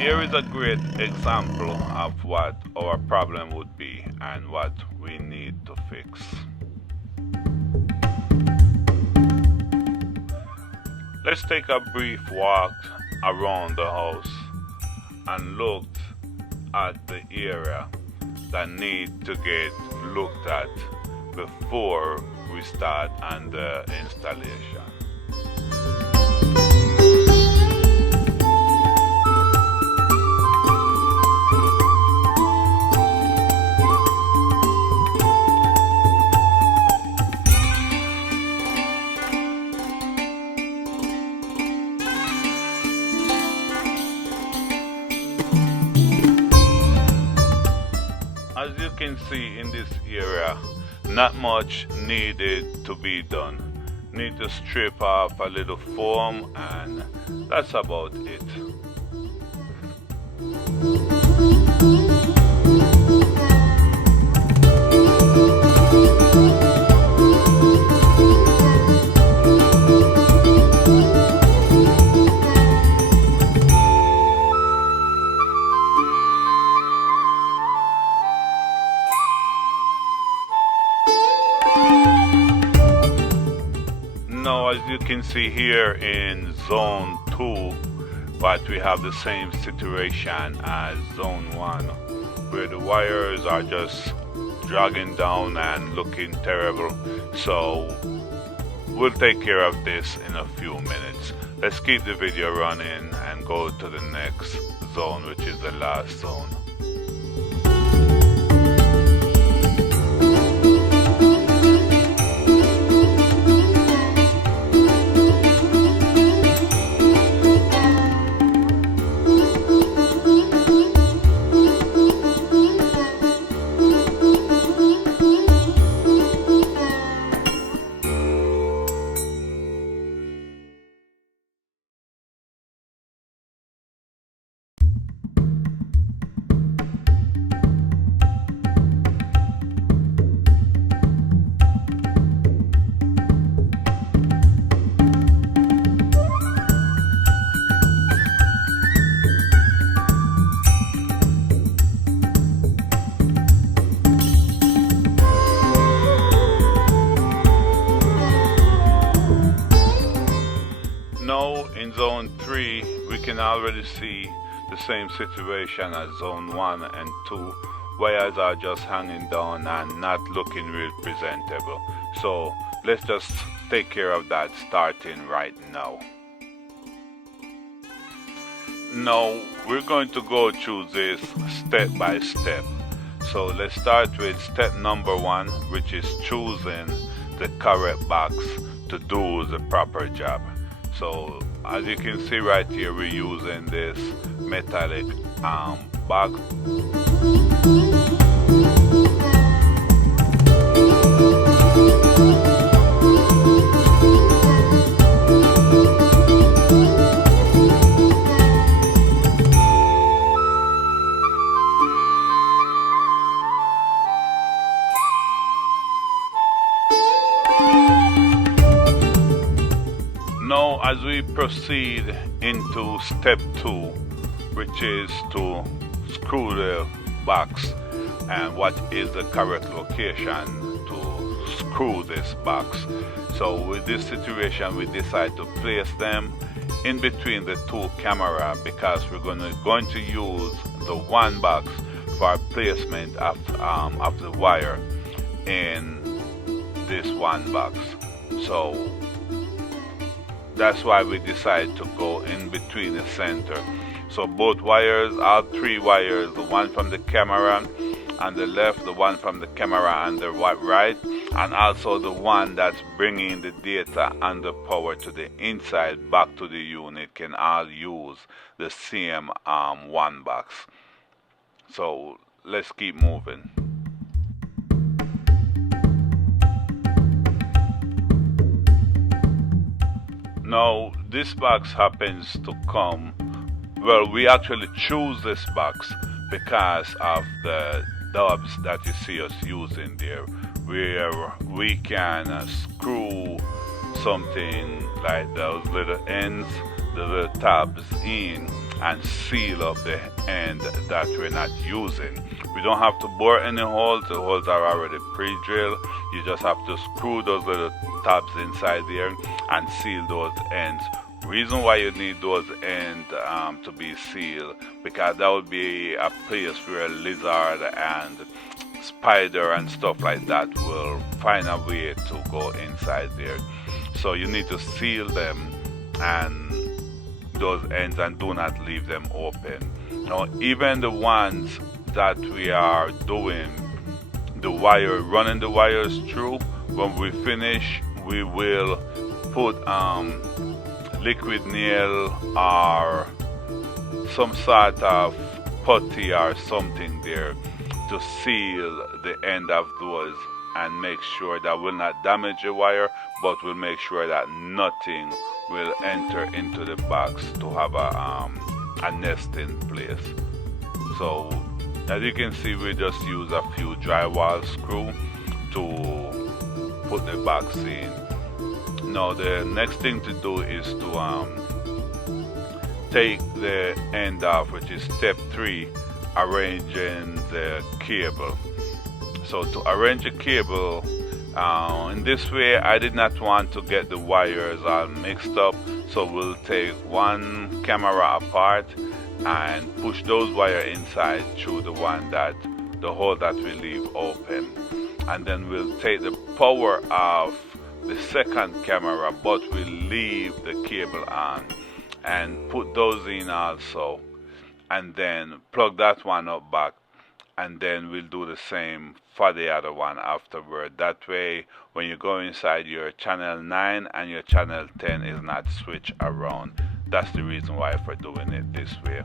Here is a great example of what our problem would be and what we need to fix. Let's take a brief walk around the house and look at the area that need to get looked at before we start on the installation. As you can see in this area, not much needed to be done. Need to strip off a little foam and that's about it. Now, as you can see here in zone 2, but we have the same situation as zone 1, where the wires are just dragging down and looking terrible. So we'll take care of this in a few minutes. Let's keep the video running and go to the next zone, which is the last zone. Now in zone 3 we can already see the same situation as zone 1 and 2. Wires are just hanging down and not looking real presentable. So let's just take care of that starting right now. Now we're going to go through this step by step. So let's start with step number 1, which is choosing the correct box to do the proper job. So as you can see right here, we're using this metallic box. Now as we proceed into step 2, which is to screw the box and what is the correct location to screw this box. So with this situation we decide to place them in between the two cameras because we're going to use the one box for placement of the wire in this one box. So that's why we decide to go in between the center. So both wires, all 3 wires, the one from the camera on the left, the one from the camera on the right, and also the one that's bringing the data and the power to the inside back to the unit, can all use the same one box. So let's keep moving. Now this box happens to come, well, we actually choose this box because of the dubs that you see us using there, where we can screw something like those little ends, the little tabs in, and seal up the end that we're not using. We don't have to bore any holes, the holes are already pre-drilled. You just have to screw those little tabs inside there and seal those ends. Reason why you need those ends to be sealed, because that would be a place where a lizard and spider and stuff like that will find a way to go inside there. So you need to seal them and those ends and do not leave them open. Now even the ones that we are doing the wire, running the wires through, when we finish we will put liquid nail or some sort of putty or something there to seal the end of those and make sure that will not damage the wire, but will make sure that nothing will enter into the box to have a nesting place. So as you can see, we just use a few drywall screw to put the box in. Now the next thing to do is to take the end off, which is step 3, arranging the cable. So to arrange the cable in this way, I did not want to get the wires all mixed up, so we'll take one camera apart and push those wires inside through the hole that we leave open, and then we'll take the power of the second camera, but we'll leave the cable on and put those in also, and then plug that one up back, and then we'll do the same for the other one afterward. That way when you go inside, your channel 9 and your channel 10 is not switched around. That's the reason why for doing it this way.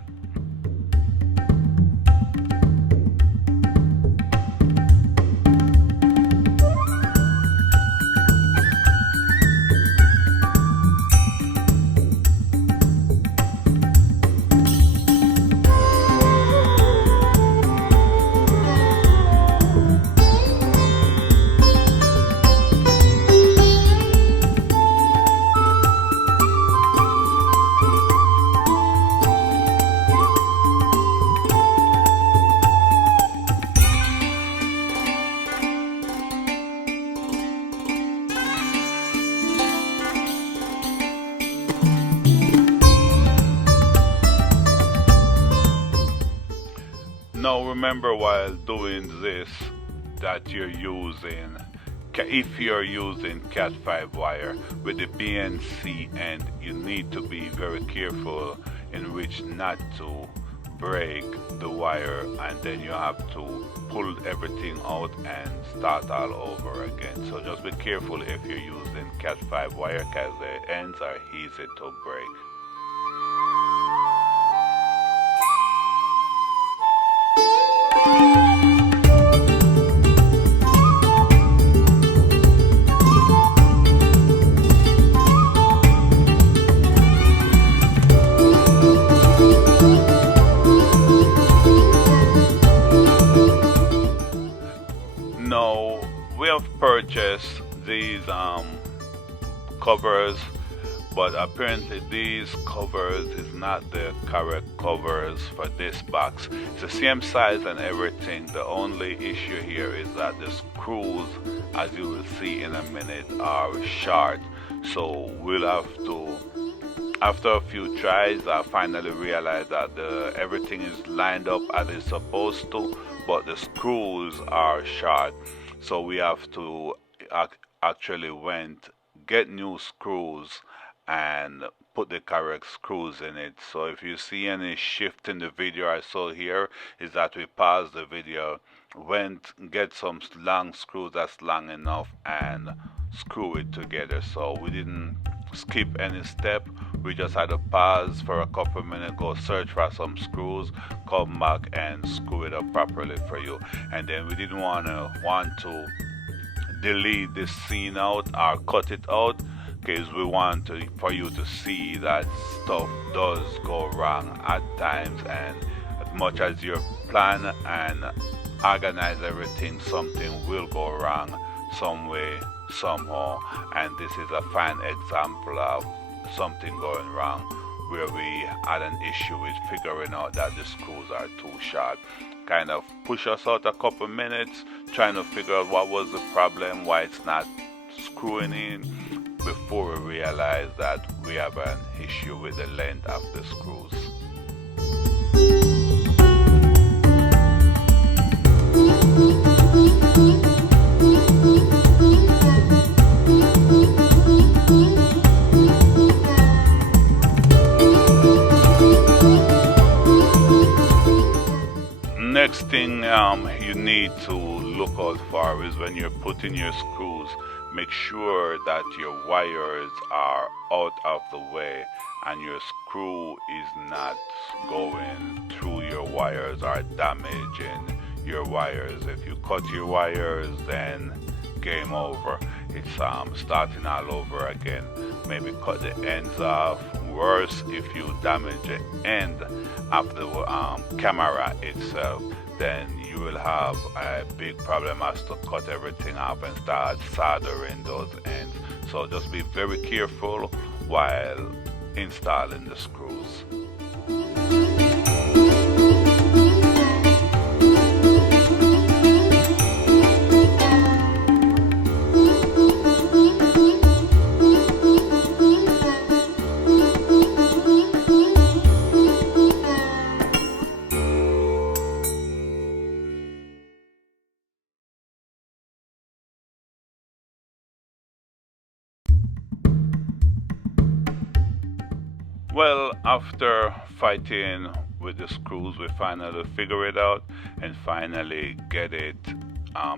Now remember, while doing this, that you're using, if you're using Cat 5 wire with the BNC end, you need to be very careful in which not to break the wire, and then you have to pull everything out and start all over again. So just be careful if you're using Cat 5 wire, because the ends are easy to break. Now we have purchased these covers, but apparently these covers is not the correct covers for this box. It's the same size and everything. The only issue here is that the screws, as you will see in a minute, are short. So we'll have to, after a few tries, I finally realized that everything is lined up as it's supposed to, but the screws are short. So we have to actually get new screws and put the correct screws in it. So if you see any shift in the video I saw here, is that we paused the video, get some long screws that's long enough and screw it together. So we didn't skip any step, we just had to pause for a couple minutes, go search for some screws, come back and screw it up properly for you. And then we didn't want to delete this scene out or cut it out, because we want for you to see that stuff does go wrong at times, and as much as you plan and organize everything, something will go wrong some way, somehow, and this is a fine example of something going wrong where we had an issue with figuring out that the screws are too short. Kind of push us out a couple minutes trying to figure out what was the problem, why it's not screwing in, before we realize that we have an issue with the length of the screws. Next thing you need to look out for is when you're putting your screws, make sure that your wires are out of the way and your screw is not going through your wires or damaging your wires. If you cut your wires, then game over. It's starting all over again. Maybe cut the ends off. Worse, if you damage the end of the camera itself, then you will have a big problem as to cut everything off and start soldering those ends. So just be very careful while installing the screws. Well, after fighting with the screws, we finally figure it out and finally get it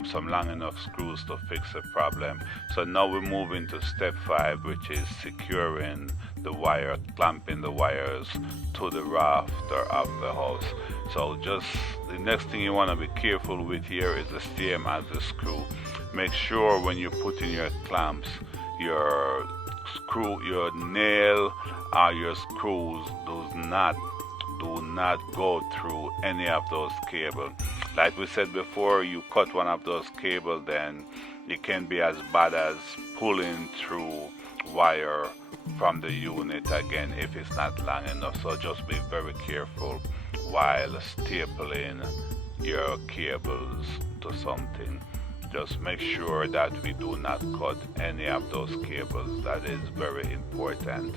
some long enough screws to fix the problem. So now we move into step 5, which is securing the wire, clamping the wires to the rafter of the house. So just the next thing you want to be careful with here is the same as the screw. Make sure when you put in your clamps, your nail or your screws do not go through any of those cables. Like we said before, you cut one of those cables, then it can be as bad as pulling through wire from the unit again if it's not long enough. So just be very careful while stapling your cables to something. Just make sure that we do not cut any of those cables. That is very important.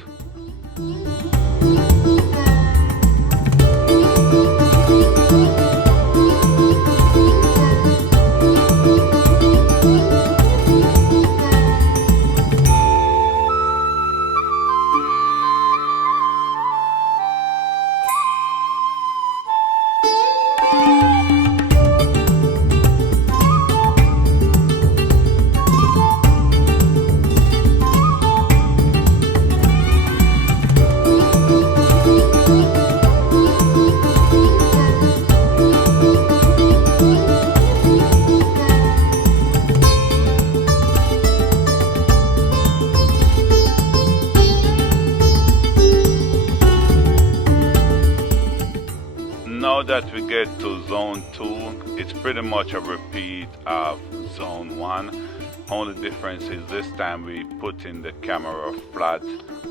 Now that we get to zone 2, it's pretty much a repeat of zone 1. Only difference is this time we put in the camera flat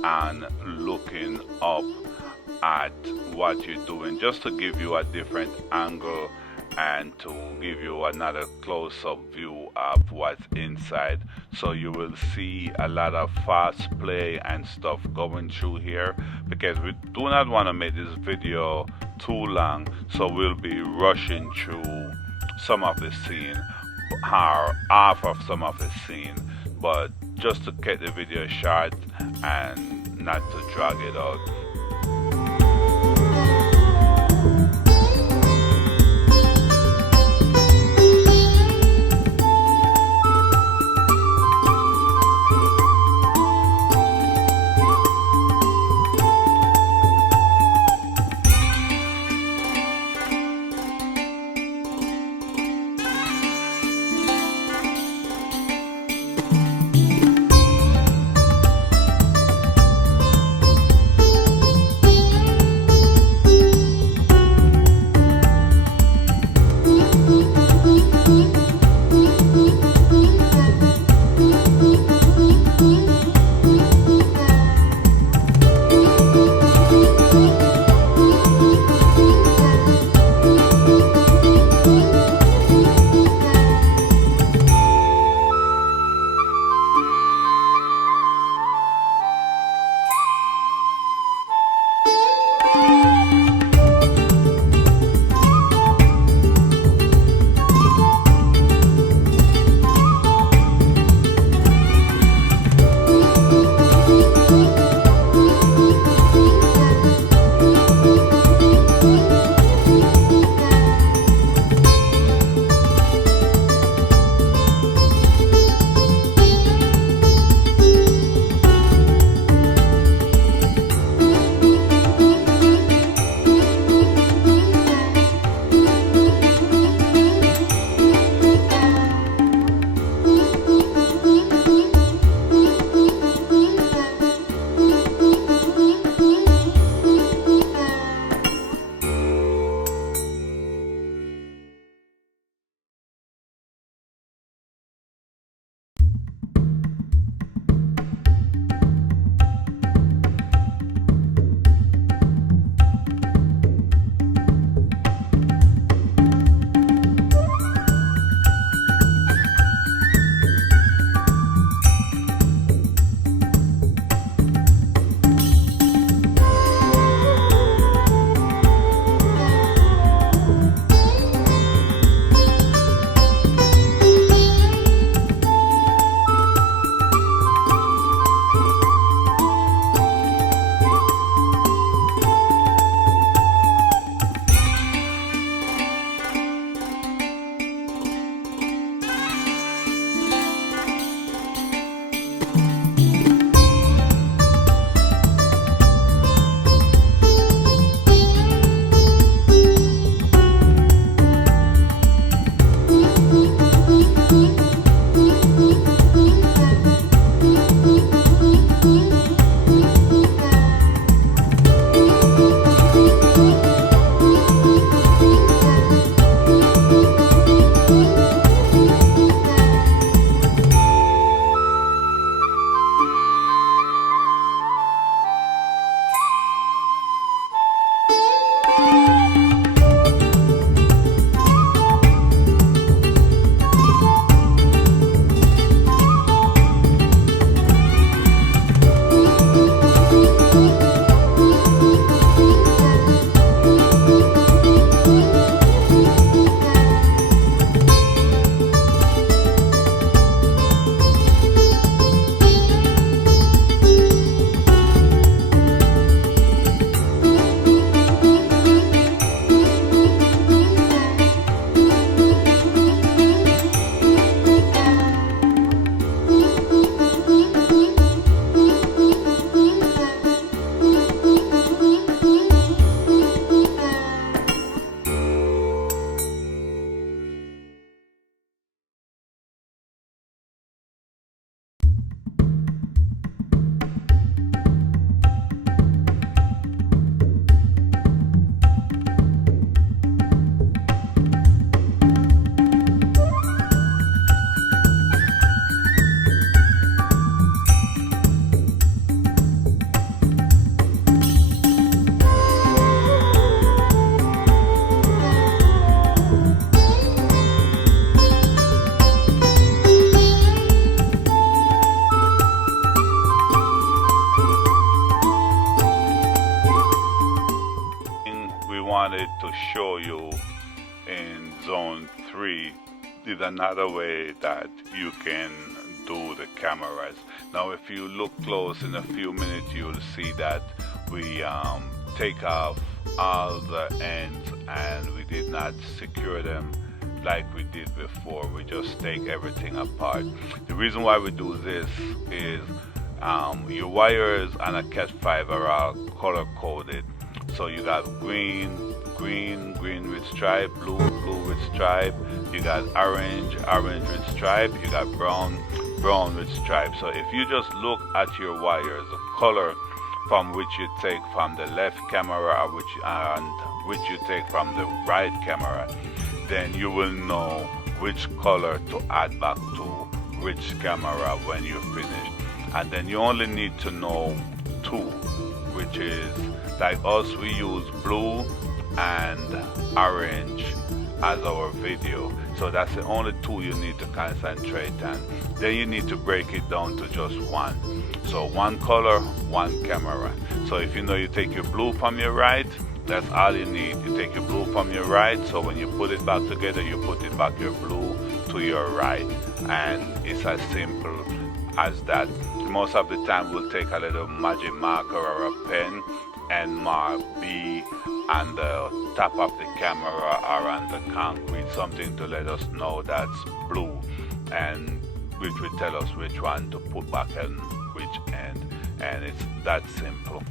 and looking up at what you're doing, just to give you a different angle and to give you another close-up view of what's inside. So you will see a lot of fast play and stuff going through here, because we do not want to make this video too long, so we'll be rushing through some of the scene or half of some of the scene, but just to get the video short and not to drag it out. wanted to show you in zone 3 is another way that you can do the cameras. Now if you look close in a few minutes, you'll see that we take off all the ends and we did not secure them like we did before. We just take everything apart. The reason why we do this is your wires on a Cat 5 are all color coded. So you got green with stripe, blue with stripe, you got orange with stripe, you got brown with stripe. So if you just look at your wires, the color from which you take from the left camera and which you take from the right camera, then you will know which color to add back to which camera when you're finished. And then you only need to know 2, which is like us, we use blue and orange as our video. So that's the only 2 you need to concentrate on. Then you need to break it down to just 1. So 1 color, 1 camera. So if you know you take your blue from your right, that's all you need. You take your blue from your right, so when you put it back together, you put it back your blue to your right. And it's as simple as that. Most of the time we'll take a little magic marker or a pen and mark B on the top of the camera or on the concrete, something to let us know that's blue, and which will tell us which one to put back on which end. And it's that simple.